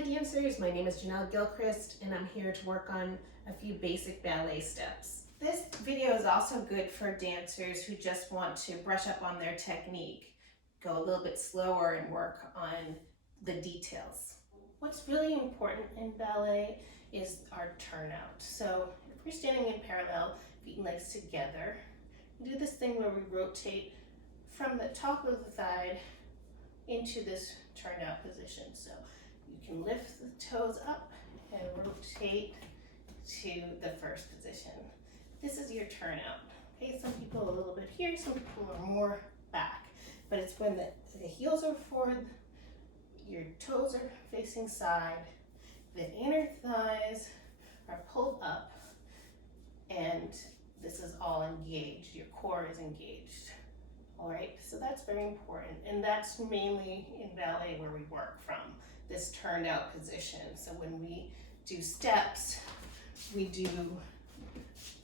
Hi dancers, my name is Gilchrist and I'm here to work on a few basic ballet steps. This video is also good for dancers who just want to brush up on their technique, go a little bit slower and work on the details. What's really important in ballet is our turnout. So if we're standing in parallel, feet and legs together, we do this thing where we rotate from the top of the thigh into this turnout position. So you can lift the toes up and rotate to the first position. This is your turnout. Okay, some people a little bit here, some people are more back. But it's when the heels are forward, your toes are facing side, the inner thighs are pulled up, and this is all engaged. Your core is engaged. All right, so that's very important, and that's mainly in ballet where we work from, this turned out position. So when we do steps, we do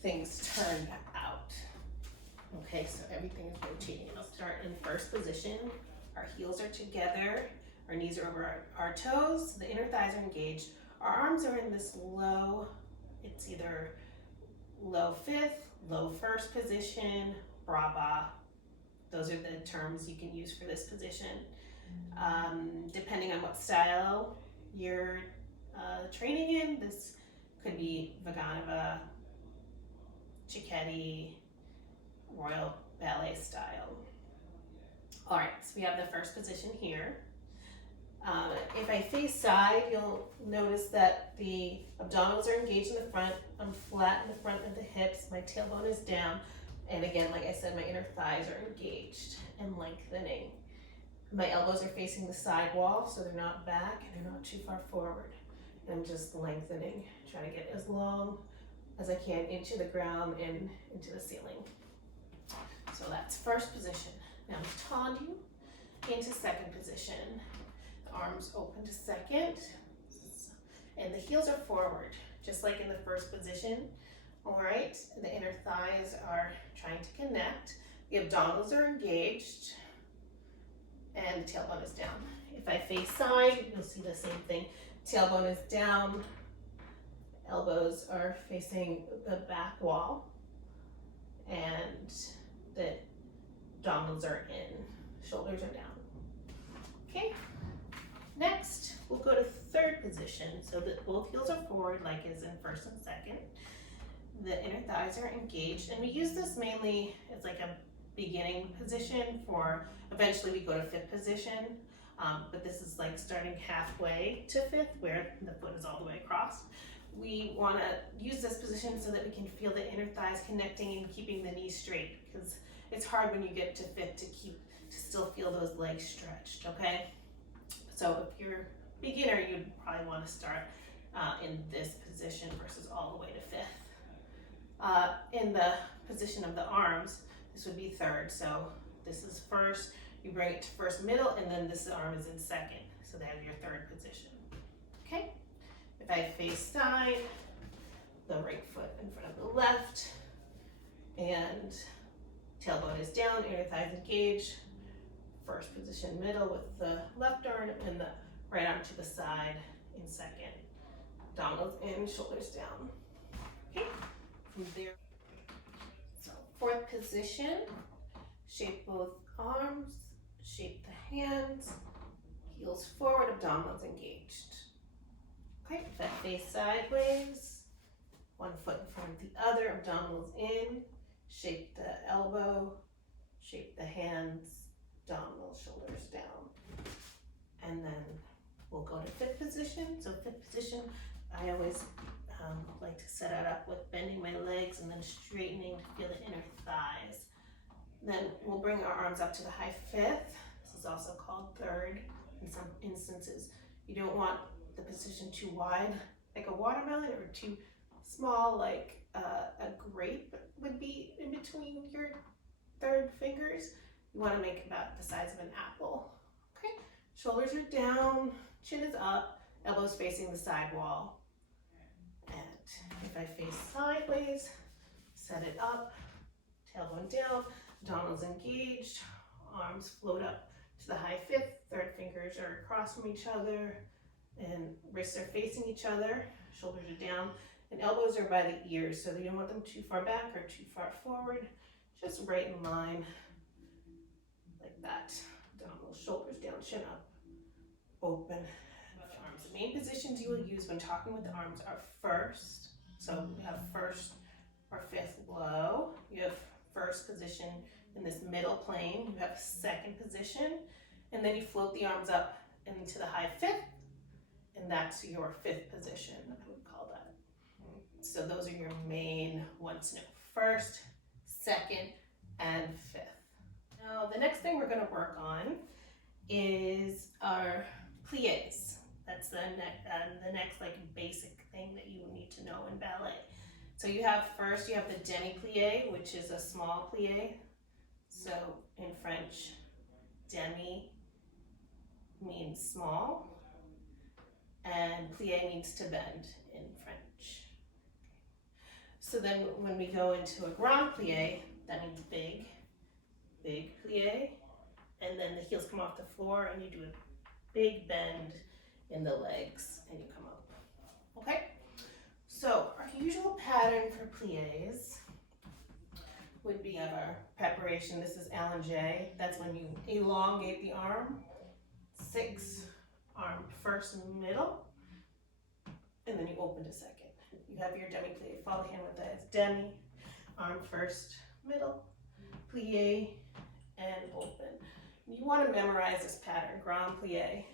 things turned out. Okay, so everything is rotating. I'll start in first position. Our heels are together, our knees are over our toes, the inner thighs are engaged. Our arms are in this low, it's either low fifth, low first position, bra. Those are the terms you can use for this position. Depending on what style you're training in, this could be Vaganova, Cicchetti, Royal Ballet style. All right, so we have the first position here. If I face side, you'll notice that the abdominals are engaged in the front. I'm flat in the front of the hips. My tailbone is down. And again, like I said, my inner thighs are engaged and lengthening. My elbows are facing the side wall, so they're not back and they're not too far forward. And I'm just lengthening, trying to get as long as I can into the ground and into the ceiling. So that's first position. Now Taundu into second position. The arms open to second, and the heels are forward, just like in the first position. All right, the inner thighs are trying to connect. The abdominals are engaged, and the tailbone is down. If I face side, you'll see the same thing. Tailbone is down, elbows are facing the back wall, and the abdominals are in, shoulders are down. Okay, next we'll go to third position, so that both heels are forward like is in first and second. The inner thighs are engaged, and we use this mainly as like a beginning position for eventually we go to fifth position, but this is like starting halfway to fifth where the foot is all the way across. We want to use this position so that we can feel the inner thighs connecting and keeping the knees straight, because it's hard when you get to fifth to still feel those legs stretched. Okay, so if you're a beginner, you'd probably want to start in this position versus all the way to fifth. In the position of the arms, this would be third. So this is first, you bring it to first middle, and then this arm is in second. So that is your third position. Okay, if I face side, the right foot in front of the left, and tailbone is down, inner thighs engaged, first position middle with the left arm and the right arm to the side in second, abdominals in, shoulders down. Okay. There. So fourth position, shape both arms, shape the hands, heels forward, abdominals engaged. Okay, if I face sideways, one foot in front of the other, abdominals in, shape the elbow, shape the hands, abdominals, shoulders down. And then we'll go to fifth position. So fifth position, I always like to set it up with bending my legs and then straightening to feel the inner thighs. Then we'll bring our arms up to the high fifth. This is also called third in some instances. You don't want the position too wide like a watermelon or too small like a grape would be in between your third fingers. You want to make about the size of an apple. Okay, shoulders are down, chin is up, elbows facing the side wall. And if I face sideways, set it up, tailbone down, abdominals engaged, arms float up to the high fifth, third fingers are across from each other, And wrists are facing each other, shoulders are down, and elbows are by the ears, so you don't want them too far back or too far forward. Just right in line, like that. Abdominals, shoulders down, chin up, open. Arms. The main positions you will use when talking with the arms are first. So we have first or fifth low. You have first position in this middle plane. You have second position, and then you float the arms up into the high fifth, and that's your fifth position, I would call that. So those are your main ones now. First, second, and fifth. Now the next thing we're going to work on is our plies. That's the next like basic thing that you need to know in ballet. So you have first, you have the Demi Plie, which is a small plie. So in French, demi means small, and plie means to bend in French. So then when we go into a grand plie, that means big plie, and then the heels come off the floor and you do a big bend in the legs and you come up. Okay? So our usual pattern for plies would be our preparation. This is allongé. That's when you elongate the arm. 6, arm first in the middle, and then you open to second. You have your demi plie. Follow the hand with that. It's demi, arm first, middle, plie, and open. You want to memorize this pattern, grand plie.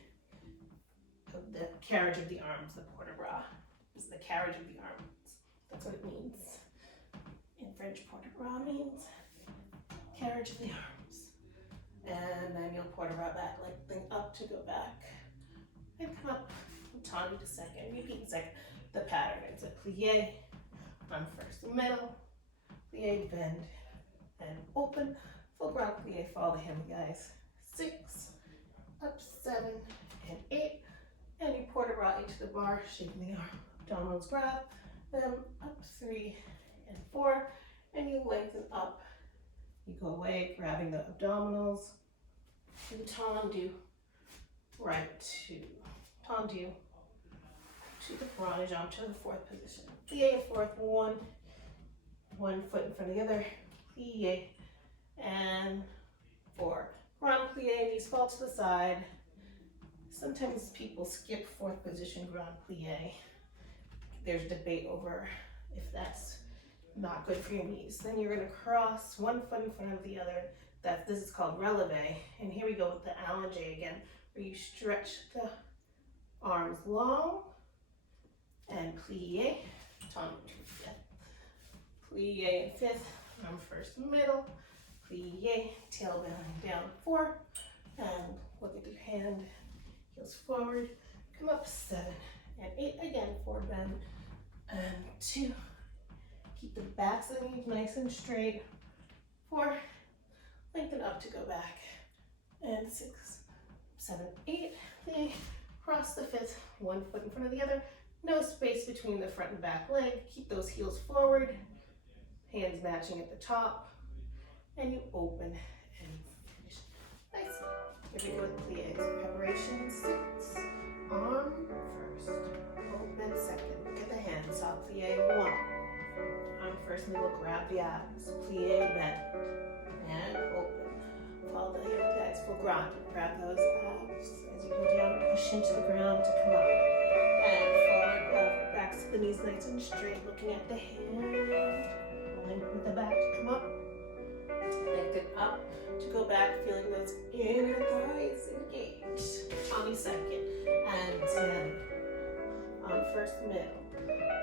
The carriage of the arms, the port de bras, is the carriage of the arms. That's what it means. In French, port de bras means carriage of the arms. And then you'll port de bras back, like thing up to go back. And come up, Taundu to second. Repeat second. The pattern is a plie, arm first, middle, plie, bend, and open. Full grand plie, follow the hand, guys. 6, up 7, and 8. And you port de bras into the bar, shaking the arm. Abdominals grab them up 3 and 4, and you lengthen up. You go away, grabbing the abdominals. To the Taundu, right to Taundu, to the grand jambe, to the fourth position. Plie and fourth, one foot in front of the other. Plie and 4. Grand plie, knees fall to the side. Sometimes people skip fourth position grand plie. There's debate over if that's not good for your knees. Then you're going to cross one foot in front of the other. This is called releve. And here we go with the allongé again, where you stretch the arms long and plie, Taundu to fifth. Plie and fifth, arm first, middle, plie, tail bending down 4, and look at your hand. Heels forward, come up 7 and 8 again, 4 bend and 2. Keep the backs of the knees nice and straight. 4, lengthen up to go back, and 6, 7, 8. Cross the fifth, 1 foot in front of the other. No space between the front and back leg. Keep those heels forward, hands matching at the top, and you open and finish nicely. Here we go with plies. Preparation 6, arm first, open second. Look at the hands. Soft plie 1. Arm first, middle, grab the abs. Plie, bend, and open. Follow the hand, guys. Full grand. Grab those abs as you go down. Push into the ground to come up. And forward, over. Back to the knees nice and straight. Looking at the hand. Lengthen the back to come up. Lengthen up to go back, feeling those inner thighs engaged. On the second. And 10. Arm first, middle.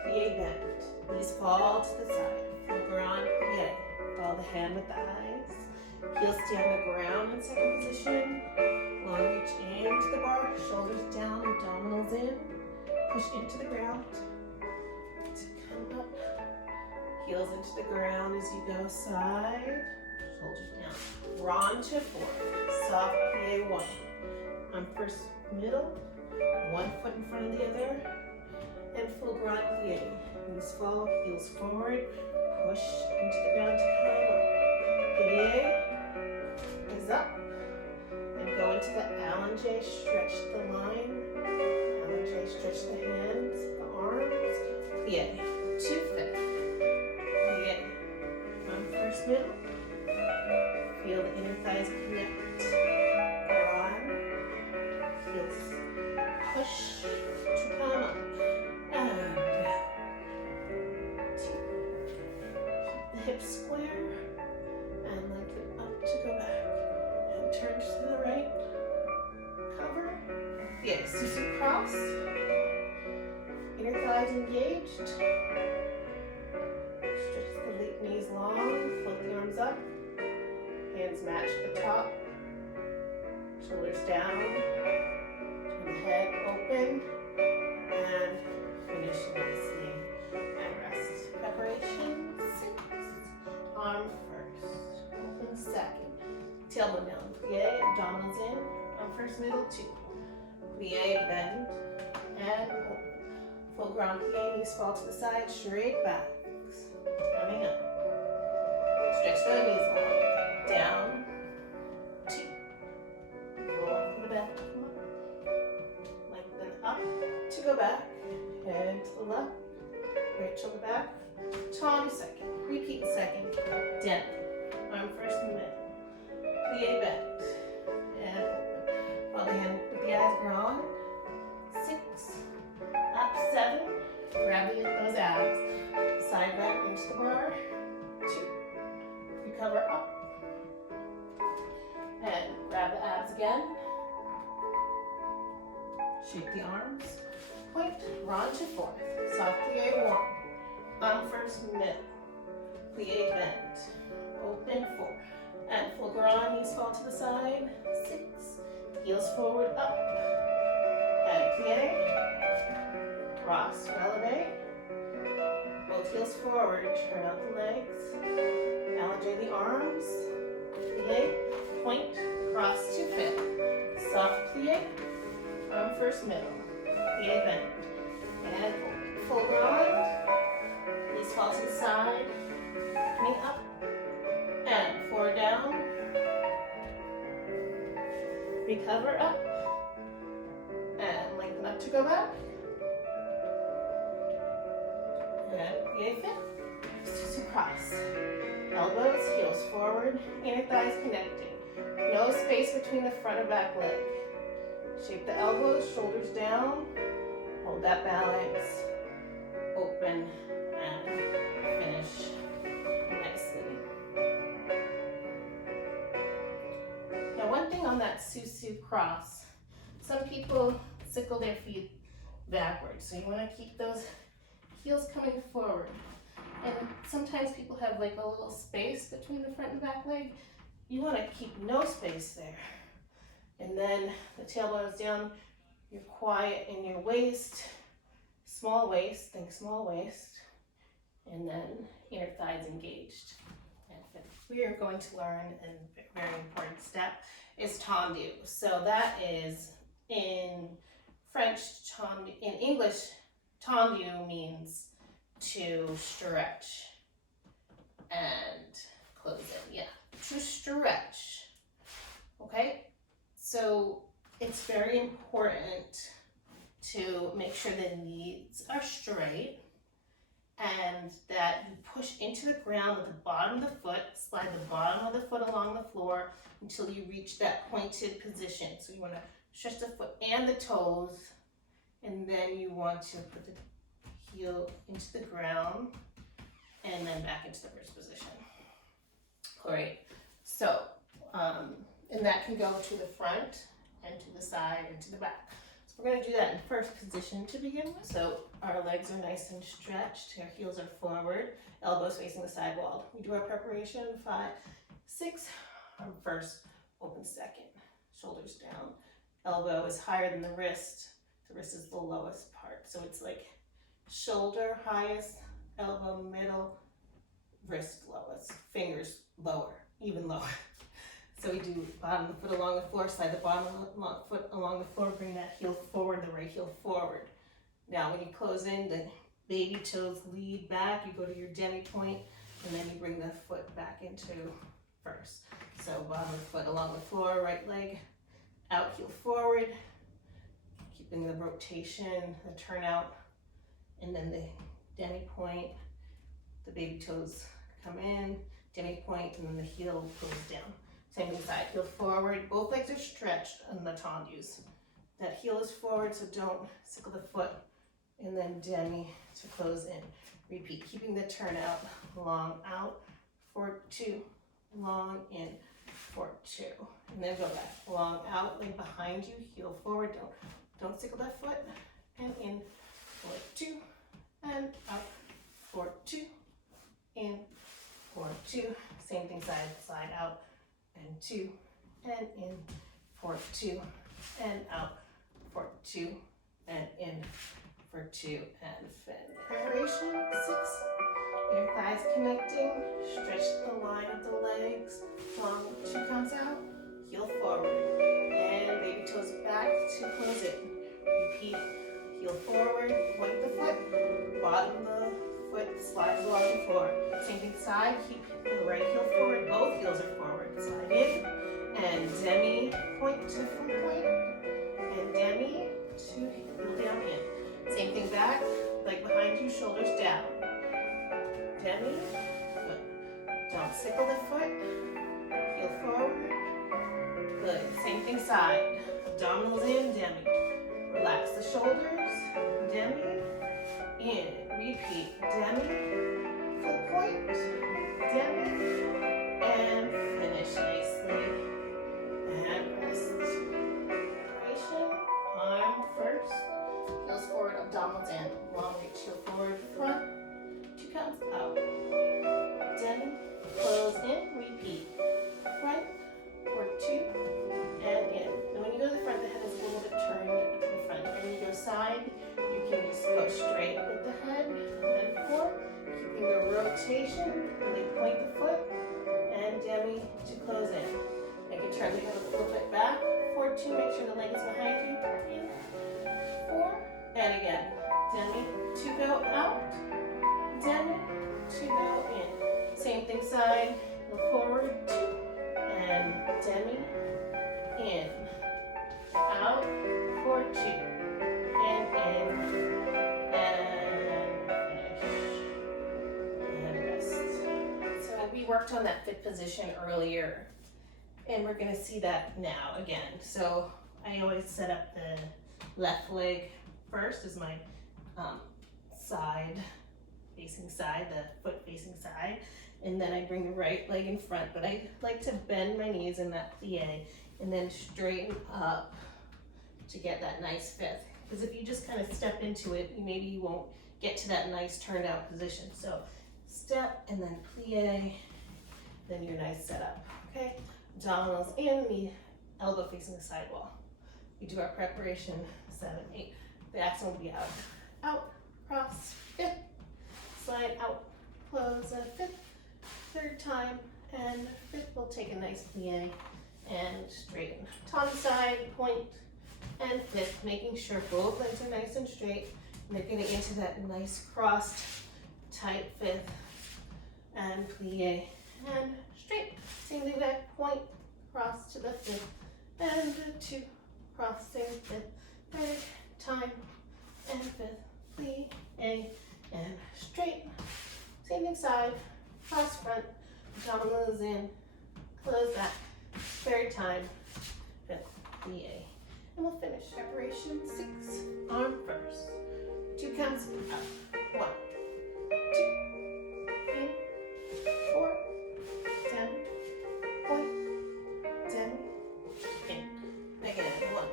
Plie, bend. Knees fall to the side. Full grand plie. Follow the hand with the eyes. Heels stay on the ground in second position. Long reach into the bar. Shoulders down, abdominals in. Push into the ground. To come up. Heels into the ground as you go side. Shoulders down. Grand to 4. Soft plie 1. Arm first, middle. 1 foot in front of the other. And full grand plie. Knees fall, heels forward. Push into the ground to come up. Plie is up. And go into the allongé. Stretch the line. Allongé Stretch the hands, the arms. Plie. 2-5. Plie. Arm first middle. Feel the inner thighs connect. Arm. Heels push to come up. And down. 2. Keep the hips square. And lengthen up to go back. And turn to the right. Cover. Yes, Susu cross. Inner thighs engaged. Stretch the knees long. Float the arms up. Hands match the top. Shoulders down. Turn the head open. And finish nicely. And rest. Preparation 6. Arm first. Open second. Tailbone down. Plie. Abdominals in. Arm first, middle 2. Plie, bend, and open. Full ground plie, knees fall to the side, straight back. Coming up. Stretch the knees long. Down, 2. Roll from the back, come up. Lengthen up to go back. Head to the left. Right shoulder back. Taundu second. Repeat second. Demi. Arm first and middle. Plie, bend. And open. Follow the hand with the eyes growing. 6. Up 7. Grabbing those abs. Side bend into the bar. 2. Recover up. And grab the abs again. Shake the arms. Point. Run to 4. Soft plie 1. Arm first, middle. Plie, bend. Open 4. And full garage, knees fall to the side. 6. Heels forward, up. And plie. Cross, releve. Both heels forward, turn out the legs. Allocate the arms. Plie, point, cross to 5. Soft plie. Arm first, middle. Plie, bend. And full ground. Knees fall to the side. Knee up. And 4 down. Recover up. And lengthen up to go back. And plie fit. Susu cross. Elbows, heels forward, inner thighs connecting. No space between the front and back leg. Shape the elbows, shoulders down. Hold that balance. Open and finish nicely. Now, one thing on that Susu cross, some people sickle their feet backwards, so you want to keep those heels coming forward. And sometimes people have like a little space between the front and back leg. You want to keep no space there. And then the tailbone is down, you're quiet in your waist, small waist, think small waist, and then inner thighs engaged. And we are going to learn a very important step is Taundu. So that is in French, in English, Taundu means to stretch and close it, yeah, to stretch, okay? So it's very important to make sure the knees are straight and that you push into the ground with the bottom of the foot, slide the bottom of the foot along the floor until you reach that pointed position. So you want to stretch the foot and the toes, and then you want to put the heel into the ground and then back into the first position. All right, so, and that can go to the front and to the side and to the back. So we're gonna do that in first position to begin with. So our legs are nice and stretched, our heels are forward, elbows facing the side wall. We do our preparation, 5, 6, arm first, open second, shoulders down. Elbow is higher than the wrist is the lowest part. So it's like shoulder highest, elbow middle, wrist lowest, fingers lower, even lower. So we do bottom of the foot along the floor, slide the bottom of the foot along the floor, bring that heel forward, the right heel forward. Now when you close in, the baby toes lead back, you go to your demi point, and then you bring the foot back into first. So bottom of the foot along the floor, right leg out, heel forward. Keep keeping the rotation, the turnout, and then the demi point. The baby toes come in, demi point, and then the heel goes down. Same side, heel forward. Both legs are stretched on the tendus. That heel is forward, so don't sickle the foot. And then demi to close in. Repeat, keeping the turnout, long out, for 2, long in, for 2. And then go back, long out, leg behind you, heel forward, don't sickle that foot, and in, for 2, and out, for 2, in, for 2, same thing slide out, and 2, and in, for 2, and out, for 2, and in, for 2, and finish. Preparation, 6, your thighs connecting, stretch the line of the legs, long 2 counts out, heel forward, and baby toes back to close it. Repeat, heel forward, point the foot, bottom of the foot slides along the floor. Same thing side, keep the right heel forward, both heels are forward. Slide in, and demi, point to front point, and demi to heel down in. Same thing back, leg behind you, shoulders down. Demi, good. Don't sickle the foot, heel forward, good. Same thing side, abdominals in, demi. Relax the shoulders, demi, in, repeat, demi, full point, demi, and finish nicely, and rest. Preparation, arm first, heels forward, abdominals in, long reach, heel forward, front, 2 counts out, demi, close in, repeat, front, for 2, and in. And when you go to the front, the head is a little bit turned to the front. When you go side, you can just go straight with the head, and then 4, keeping the rotation, really point the foot, and demi to close in. You can turn the head a little bit back, for 2, make sure the leg is behind you, in, 4, and again, demi to go out, demi to go in. Same thing side, go forward, 2, and demi, in, out, for 2, and in, and finish, and rest. So we worked on that fit position earlier, and we're gonna see that now again. So I always set up the left leg first as my side, facing side, the foot facing side, and then I bring the right leg in front, but I like to bend my knees in that plie and then straighten up to get that nice fifth. Because if you just kind of step into it, maybe you won't get to that nice turned out position. So step and then plie, then your nice setup, okay? Abdominals in, the elbow facing the side wall. We do our preparation, 7, 8. The accent will be out, out, cross, 5th, slide out, close, 5th, 3rd time, and 5th, we'll take a nice plie and straighten. Taundu side, point, and 5th, making sure both legs are nice and straight, and they're getting into that nice crossed, tight 5th, and plie, and straight. Same thing back, point, cross to the 5th, and 2, crossing 5th, 3rd time, and 5th, plie, and straight. Same thing side, cross front, abdominals in, close back, 3rd time, 5th, plie. And we'll finish. Preparation, 6, arm first. 2 counts up. 1, 2, in, 4, 10, point, 10, in. Again, 1,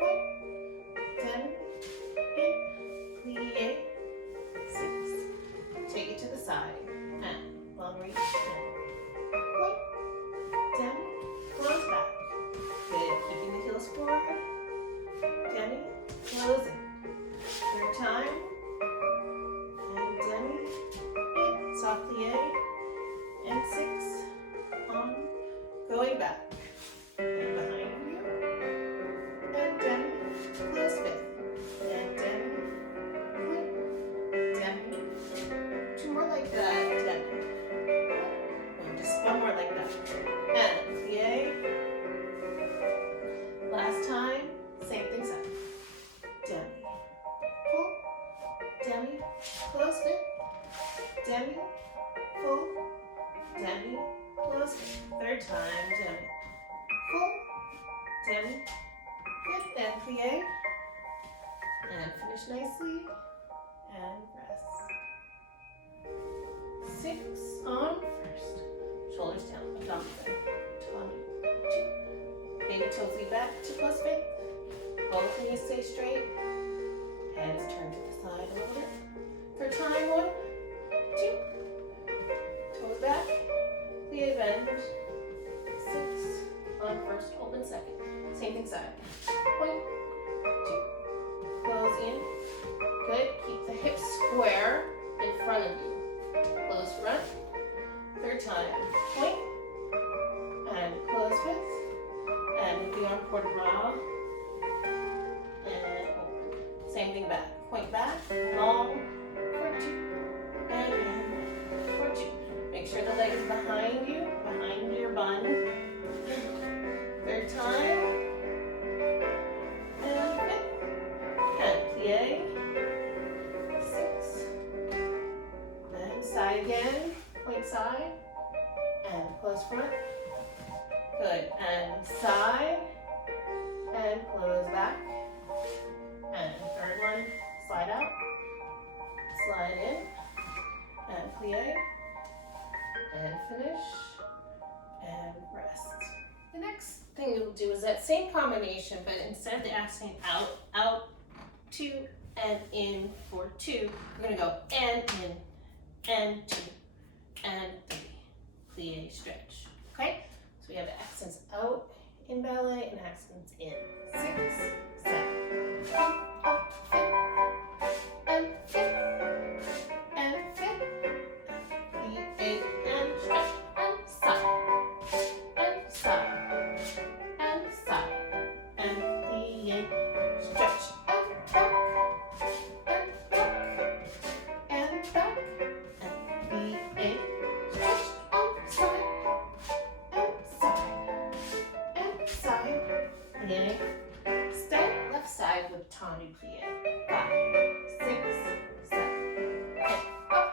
point, 10, in, plie, 6. Take it to the side, and long reach, point, 10, close back. Good, keeping the heels forward, demi, close in. 3rd time, and demi, in, soft plie, and 6, on, going back, and behind you, and demi, close 5th, and demi, point, demi, 2 more like that, demi, and just 1 more like that, and plie. Last time, same thing side. close fit, demi, full, demi, close fit. Third time, demi, full, demi, good, and plie, and finish nicely, and rest. 6 on first, shoulders down, abdomen, tummy, 2, baby toes lead back to close fit, both knees stay straight, head is turned to the side a little bit. For time, 1, 2, toes back, plie bend, 6, on first, open second, same thing side, 1, 2, close in, good, keep the hips square in front of you, close front, third time, point, and close fifth, and move the arm toward brow, and open, same thing back, point back, long, for 2, and in, for 2, make sure the leg is behind you, behind your bun, third time, and fifth, and plie, 6, and side again, point side, and close front, good, and side, and close back, and third one, slide out, slide in, and plie, and finish, and rest. The next thing we'll do is that same combination, but instead of the accent out, out, 2, and in for 2, we're gonna go and in, and 2, and 3, plie, stretch, okay? So we have accents out in ballet and accents in. 6, 7, up, and fit, and fit, plie, and stretch, and side, and side, and side, and plie, stretch, and back, and back, and back, and plie, stretch, and side, and side, and side, plie, step, left side with Taundu plie, 5, 6, 7, and up,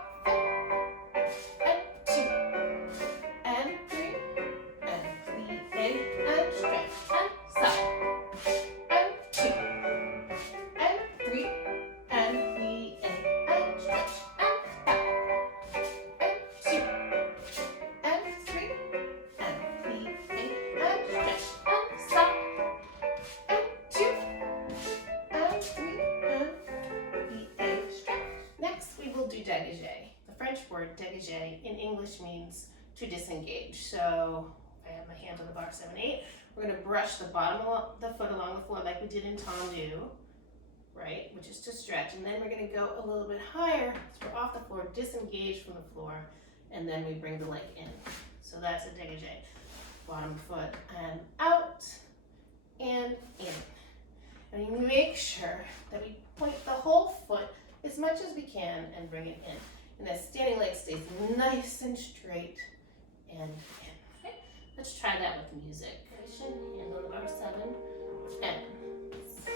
and 2, and 3, and plie, and stretch, and side, and 2, and 3, and plie, and stretch, and back, and 2, and 3, and plie, and stretch, and side, and 2, and 3, and plie, stretch. Next, we will do degage. The French word degage in English means to disengage. So I have my hand on the bar 7, 8. We're going to brush the bottom of the foot along the floor like we did in Tendu, right? Which is to stretch. And then we're going to go a little bit higher. So we're off the floor, disengage from the floor, and then we bring the leg in. So that's a degage. Bottom foot and out and in. And we make sure that we point the whole foot as much as we can and bring it in. And that standing leg stays nice and straight and in. Okay? Let's try that with music. Hand on the bar 7, and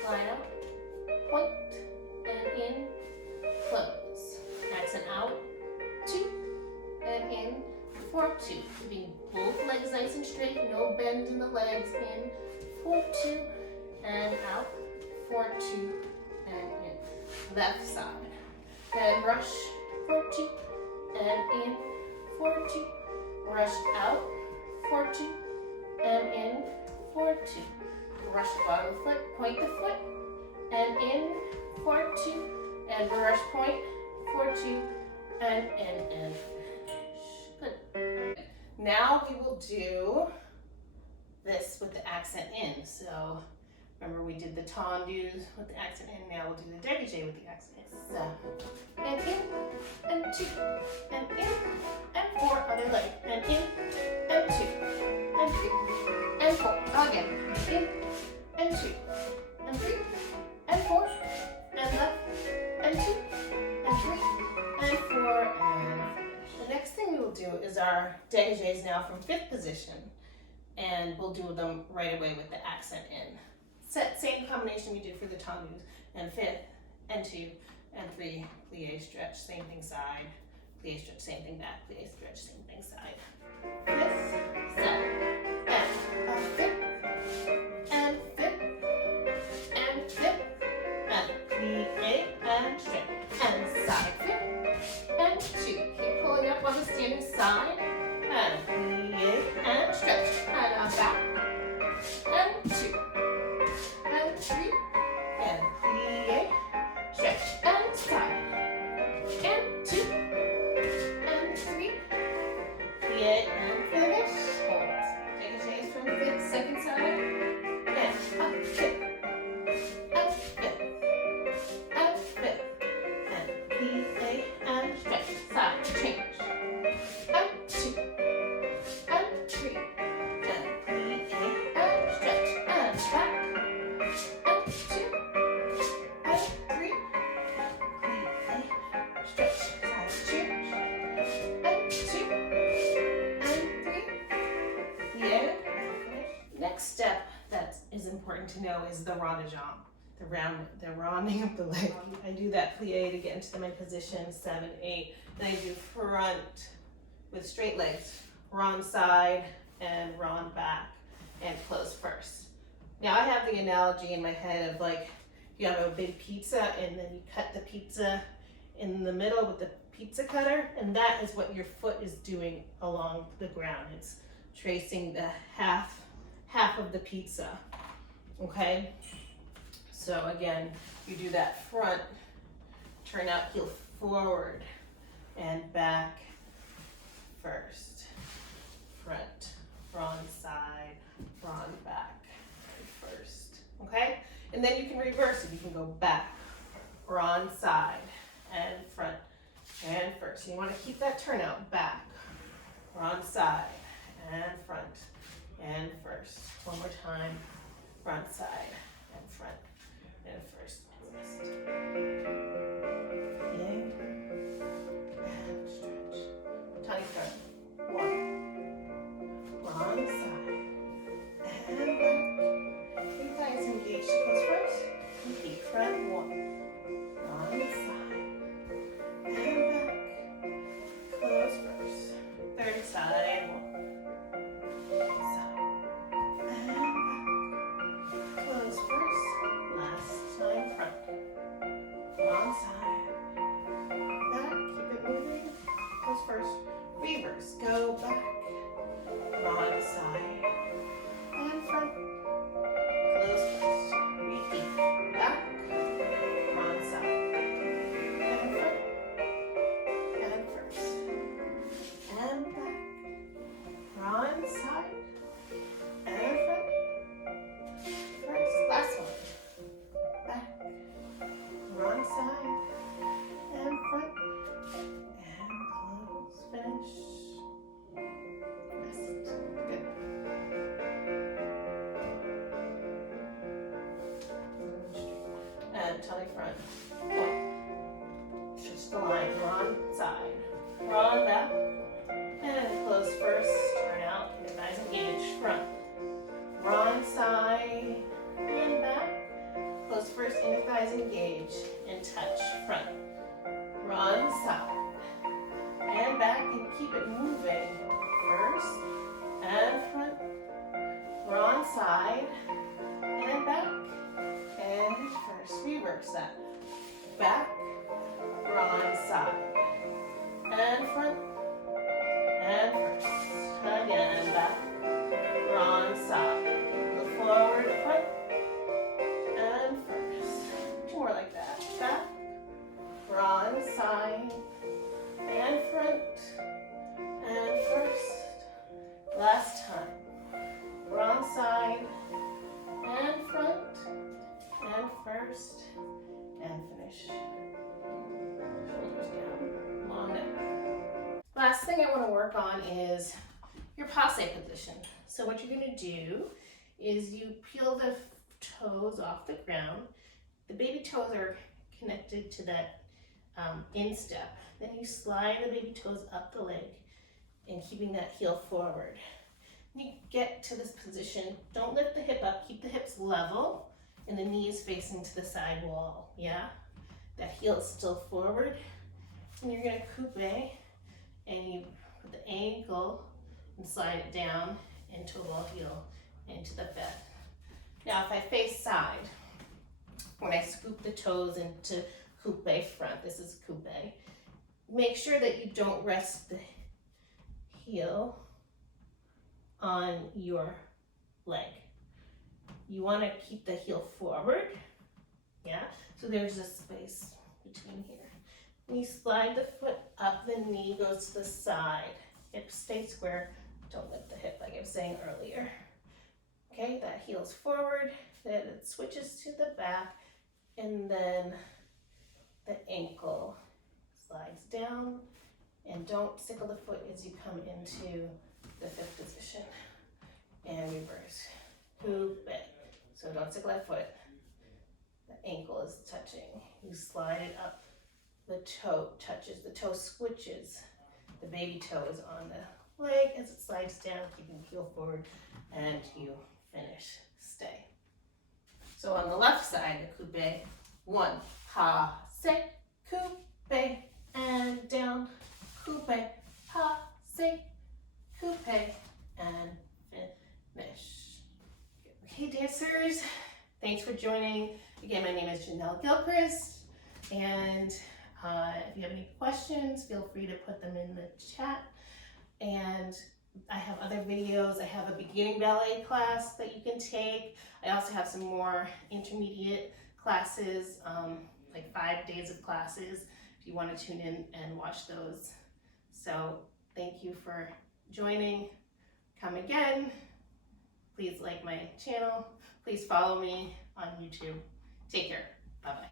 slide out, point, and in, close. Accent out, 2, and in, for 2. Keeping both legs nice and straight, no bend in the legs, in, for 2, and out, for 2, and in. Left side. And rush, for 2, and in, for 2. Rush out, for 2, and in, for 2. Rush the bottom of the foot, point the foot, and in, for 2, and brush point, for 2, and in, and finish. Good. Now we will do this with the accent in. So remember we did the tendus with the accent in, now we'll do the degage with the accent in. So, and in, and 2, and in, and 4, other leg, and in, and 2, and 3, and 4, again, in, and 2, and 3, and 4, and left, and 2, and 3, and 4, and finish. The next thing we will do is our degages now from 5th position, and we'll do them right away with the accent in. Same combination we did for the tendus, and 5th, and 2, and 3, plie, stretch, same thing side, plie, stretch, same thing back, plie, stretch, same thing side. This, set, and a fifth, and fifth, and fifth, and plie, and stretch, and side fifth, and 2. Keep pulling up on the standing side, and plie, and stretch, and a back, and 2, and 3, and plie, stretch, and side, and 2, and 3, plie, and finish, hold. Degage from fifth, second side, and up fifth, and fifth, and fifth, and plie, and stretch, side, change, and 2, and 3, and plie, and stretch, and back, and 2, and 3, plie, stretch, side, change, and 2, and 3, plie, finish. Next step that is important to know is the rond de jambe, the rounding of the leg. I do that plie to get into my position, 7, 8. Then I do front with straight legs, rond side and rond back, and close first. Now I have the analogy in my head of like you have a big pizza and then you cut the pizza in the middle with the pizza cutter, and that is what your foot is doing along the ground. It's tracing the half of the pizza, okay? So again, you do that front, turn out heel forward, and back first, front, rond side, rond back first, okay? And then you can reverse it. You can go back, rond side, and front, and first. You want to keep that turnout back, rond side, and front, and first. One more time, front side, and front, and first. Twist. Yay. And stretch. Tiny front. 1. Wrong side. And back. You guys engage to close first. Repeat. Front 1. Wrong side. And back. Close first. Third side. 1. Side. And back. Close first. Last time front. Wrong side. Back. Keep it moving. Close first. Reverse. Go back. Wrong side. And front. Close first. Repeat. Back. Wrong side. And front. And first. And back. Wrong side. And front. First. Last one. Back. Wrong side. And front. And close. Finish. Rest. Good. And tummy front. 1. Switch the line. Wrong side. Wrong back. And close first. Turn out. Keep the thighs engaged. Front. Wrong side. And back. Close first. Inner thighs engaged. And touch. Front. Wrong side. And back. And keep it moving. First. And front. Wrong side. And back. And first. Reverse that. Back. Wrong side. And front. And first. Again. Back. Wrong side. Look forward. Front. And first. 2 more like that. Back. Wrong side. And front. And first. Last time. Wrong side. And front. And first. And finish. Shoulders down. Long neck. Last thing I want to work on is your passe position. So what you're going to do is you peel the toes off the ground. The baby toes are connected to that instep. Then you slide the baby toes up the leg and keeping that heel forward. When you get to this position, don't lift the hip up, keep the hips level and the knees facing to the side wall, yeah? the heel is still forward. And you're gonna coupe, and you put the ankle and slide it down into a low heel, into the fifth. Now if I face side, when I scoop the toes into coupe front, this is coupe, make sure that you don't rest the heel on your leg. You want to keep the heel forward, yeah? So there's a space between here. When you slide the foot up, the knee goes to the side. Hip stay square, don't lift the hip like I was saying earlier. Okay, that heel's forward, then it switches to the back, and then the ankle slides down, and don't sickle the foot as you come into the fifth position, and reverse, coupe. So don't sickle that foot, the ankle is touching, you slide it up, the toe touches, the toe switches, the baby toe is on the leg as it slides down, keeping the heel forward, and you finish, stay. So on the left side, the coupe, 1, passe, coupe, and down, coupe, passe, coupe, and finish. Okay, dancers, thanks for joining. Again, my name is Gilchrist, and if you have any questions, feel free to put them in the chat. And I have other videos. I have a beginning ballet class that you can take. I also have some more intermediate classes, like 5 days of classes, if you want to tune in and watch those. So thank you for joining. Come again. Please like my channel. Please follow me on YouTube. Take care. Bye-bye.